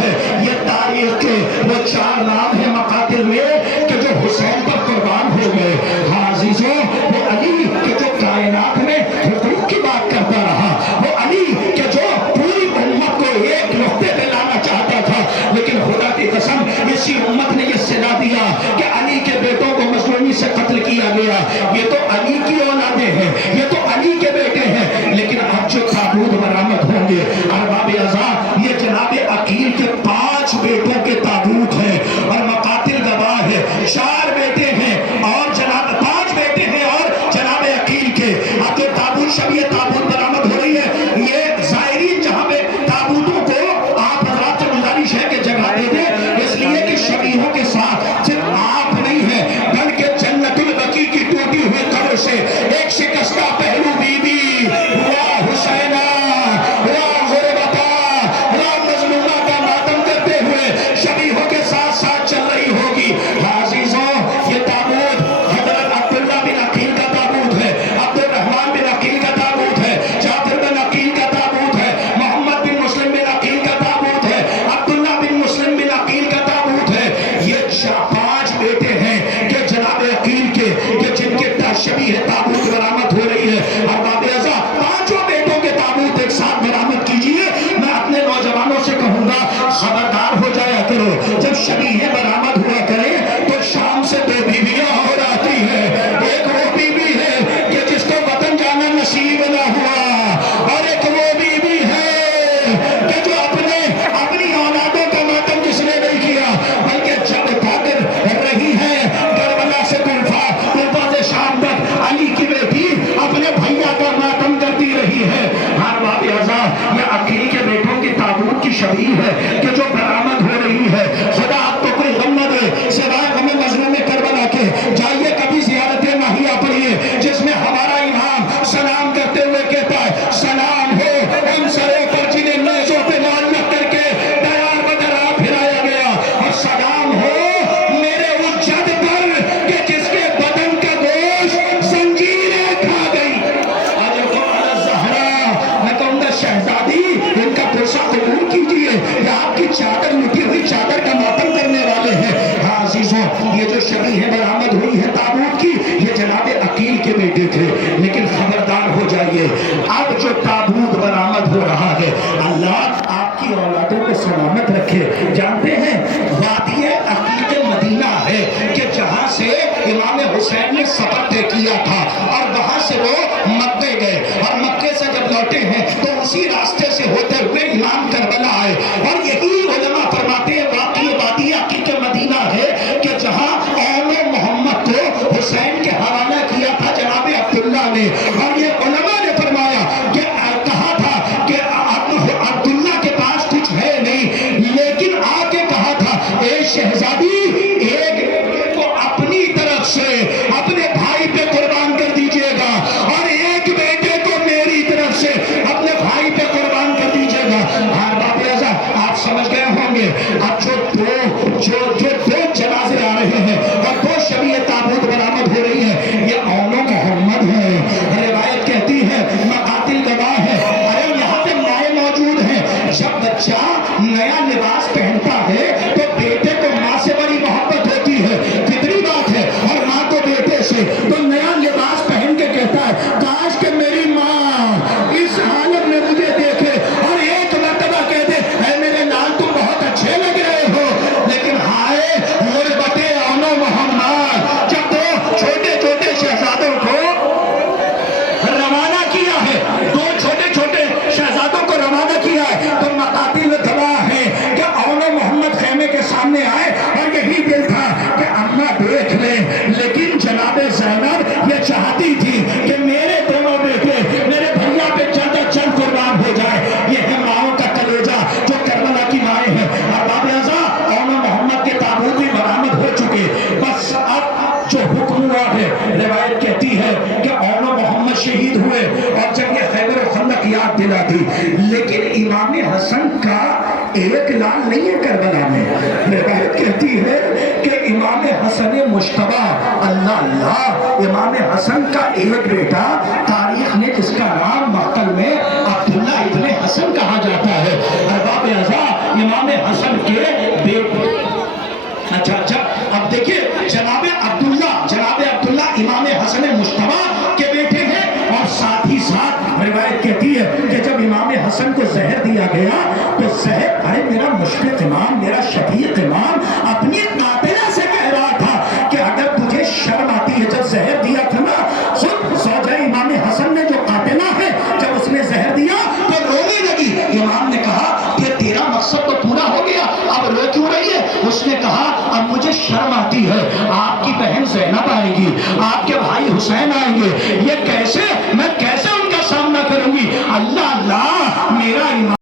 ہے. یہ تاریخ کے وہ 4 نام ہیں مقاتل میں کہ جو حسین پر قربان ہو گئے. ہاں عزیزوں، وہ علی کہ جو کائنات میں حقوق کی بات کرتا رہا، وہ علی کہ جو پوری امت کو ایک نقطے پہ لانا چاہتا تھا، لیکن خدا کی قسم اسی امت نے یہ صدا دیا کہ علی کے بیٹوں کو مظلومی سے قتل کیا گیا. یہ تو علی کی اولادیں ہیں، یہ تو علی کے بیٹے ہیں. لیکن اب جو تابوت برآمد ہوں گے ارباب ازاں، یہ جناب عقیل کے 5 بیٹوں کے تابوت ہیں اور مقاتل گواہ ہے. 4 بیٹے ہیں اور جناب 5 بیٹے ہیں اور جناب عقیل کے. اب جو تابوت شب یہ تابوت برآمد ہو رہی ہے، یہ زائرین جہاں پہ تابوتوں کو آپ حضرات سے گزارش ہے کہ جگہ دے دیں، اس لیے کہ شبیہوں کے ساتھ صرف آپ نہیں ہے بلکہ جنت البقیع کی ٹوٹی ہوئی قبر سے ایک شکستہ پہلو بی بی ہوا حسینہ ہوا غربتا ہوا مظلومہ کا ماتم کرتے ہوئے شبیہوں کے ساتھ ساتھ چل رہی ہوگی. عزیزوں، یہ تابوت حضرت عبداللہ بن عقیل کا تابوت ہے، عبد الرحمن بن عقیل کا تابوت ہے، جعفر بن عقیل کا تابوت ہے، محمد بن مسلم بن عقیل کا تابوت ہے، عبداللہ بن مسلم بن عقیل کا تابوت ہے. یہ 5 بیٹے ہیں کہ جناب عقیل کے کہ جن کے شبیہ تابوت برآمد ہو رہی ہے. ارباب ازاں، 5 بیٹوں کے تابوت ایک ساتھ برآمد کیجئے. میں اپنے نوجوانوں سے کہوں گا خبردار ہو جایا کرو، جب شبیہ برآمد ہوا کریں تو شام سے 2 بیویاں اور آتی ہیں. ایک وہ بیوی ہے کہ جس کو وطن جانا نصیب نہ ہوا، اور ایک وہ بیوی ہے کہ جو اپنی اولادوں کا ماتم جس نے نہیں کیا بلکہ جب تک رہی ہے کربلا سے کوفہ، کوفہ سے شام تک علی کی بیٹی اپنے بھیا کا ماتم کرتی رہی ہے. ہر باب ازاں، یہ عقیل کے بیٹوں کی تابوت کی شبیہ ہے کہ جو برآمد ہو رہی ہے. خدا آپ کو کوئی غم نہ دے سوائے غم مظلوم کربلا کے. جائیے کبھی زیارت ماہیہ پڑھیے جس میں ہمارا امام سلام کرتے ہوئے کہتا ہے سلام ہو ان سروں پر جنہیں نیزوں پہ معلق کر کے تیار بدرا پھرایا گیا، اور سلام ہو میرے اس جد پر کہ جس کے بدن کا گوشت زنجیریں کھا گئی. میں کہوں گا شہزادی ان کا پوشا قبول کیجیے، یہ آپ کی چادر لٹی ہوئی چادر کا ماتم کرنے والے ہیں. ہاں عزیزوں، یہ جو شبیہ برآمد ہوئی ہے تابوت کی، یہ جناب عقیل کے بیٹے تھے. لیکن خبردار ہو جائیے، اب جو تابوت برآمد ہو رہا ہے اللہ آپ کی اولادوں کو سلامت رکھے. جانتے ہیں وادی عقیق مدینہ ہے کہ جہاں سے امام حسین نے سفر طے کیا تھا اور وہاں سے وہ مکے گئے، اور مکے سے جب لوٹے ہیں تو اسی راستے سے ہوتے ہوئے امام کربلا آئے. اور یہی علماء فرماتے ہیں واقعی وادی عقیق مدینہ ہے کہ جہاں اول محمد کو حسین کے حوالہ کیا تھا جناب عبداللہ نے. اور یہ علماء نے فرمایا کہ کہا تھا کہ عبداللہ کے پاس کچھ ہے نہیں، لیکن آ کے کہا تھا اے شہزادی ایک کو اپنی طرف سے اپنے بھائی پہ قربان کر دیجئے گا، اور ایک بیٹے کو میری طرف سے اپنے بھائی پہ قربان کر دیجئے گا. ہاں باب ازاں، آپ سمجھ گئے ہوں گے اب جو دو جنازے آ رہے ہیں اور 2 شبیہ تابوت برآمد ہو رہی ہے، یہ اون و محمد ہے. روایت کہتی ہے مقاتل گواہ ہے، ارے یہاں پہ مائیں موجود ہیں. جب بچہ نیا لباس پہنتا ہے تو بیٹے کو ماں سے بڑی محبت ہوتی ہے، فطری بات ہے، اور ماں کو بیٹے سے. تو نیا لباس پہن کے کہتا ہے کاش کہ میری ماں اس حالت میں مجھے دیکھے اور ایک مرتبہ کہہ دے اے میرے لال تم بہت اچھے لگ رہے ہو. لیکن ہائے غربت اون و محمد، جب 2 چھوٹے چھوٹے شہزادوں کو روانہ کیا ہے، 2 چھوٹے چھوٹے شہزادوں کو روانہ کیا ہے، تو مقاتل گواہ ہیں کہ اون و محمد خیمے کے سامنے آئے اور یہی دل تھا کہ اماں دیکھ لیں. لیکن جناب زینب یہ چاہتی تھی کہ میرے دونوں بیٹے میرے بھیا پہ چلتا چل قربان ہو جائے. یہ ہے ماؤں کا کلیجہ جو کربلا کی مائیں ہیں. ارباب ازاں، اون و محمد کے تابوت بھی برآمد ہو چکے. بس اب جو حکم ہوا ہے، روایت کہتی ہے کہ اون و محمد شہید ہوئے اور جب یہ خیبر و خندق یاد دلا دی. لیکن امام حسن کا ایک لال نہیں ہے کربلا میں. روایت کہتی ہے کہ امام حسن مجتبی اللہ امام حسن کا ایک بیٹا تاریخ نے جس کا نام مقتل میں عبداللہ ابن حسن حسن کہا جاتا ہے۔ احباب اعزاء امام حسن کے بیٹے، اچھا اب دیکھیے جناب عبداللہ امام حسن مجتبیٰ کے بیٹے ہیں، اور ساتھ ہی ساتھ روایت کہتی ہے کہ جب امام حسن کو زہر دیا گیا تو زہر، ارے میرا مشفق امام، میرا شفیق امام اپنی قاتلہ سے کہہ رہا تھا کہ اگر تجھے شرم آتی ہے، جب زہر دیا تھا نا، خود زوجہ امام حسن نے جو قاتلہ ہے، جب اس نے زہر دیا تو رونے لگی۔ امام نے کہا کہ تیرا مقصد تو پورا ہو گیا، اب رو کیوں رہی ہے؟ اس نے کہا اب مجھے شرم آتی ہے، آپ کی بہن زینب آئے گی، آپ کے بھائی حسین آئیں گے، یہ کیسے، میں کیسے ان کا سامنا کروں گی؟ اللہ میرا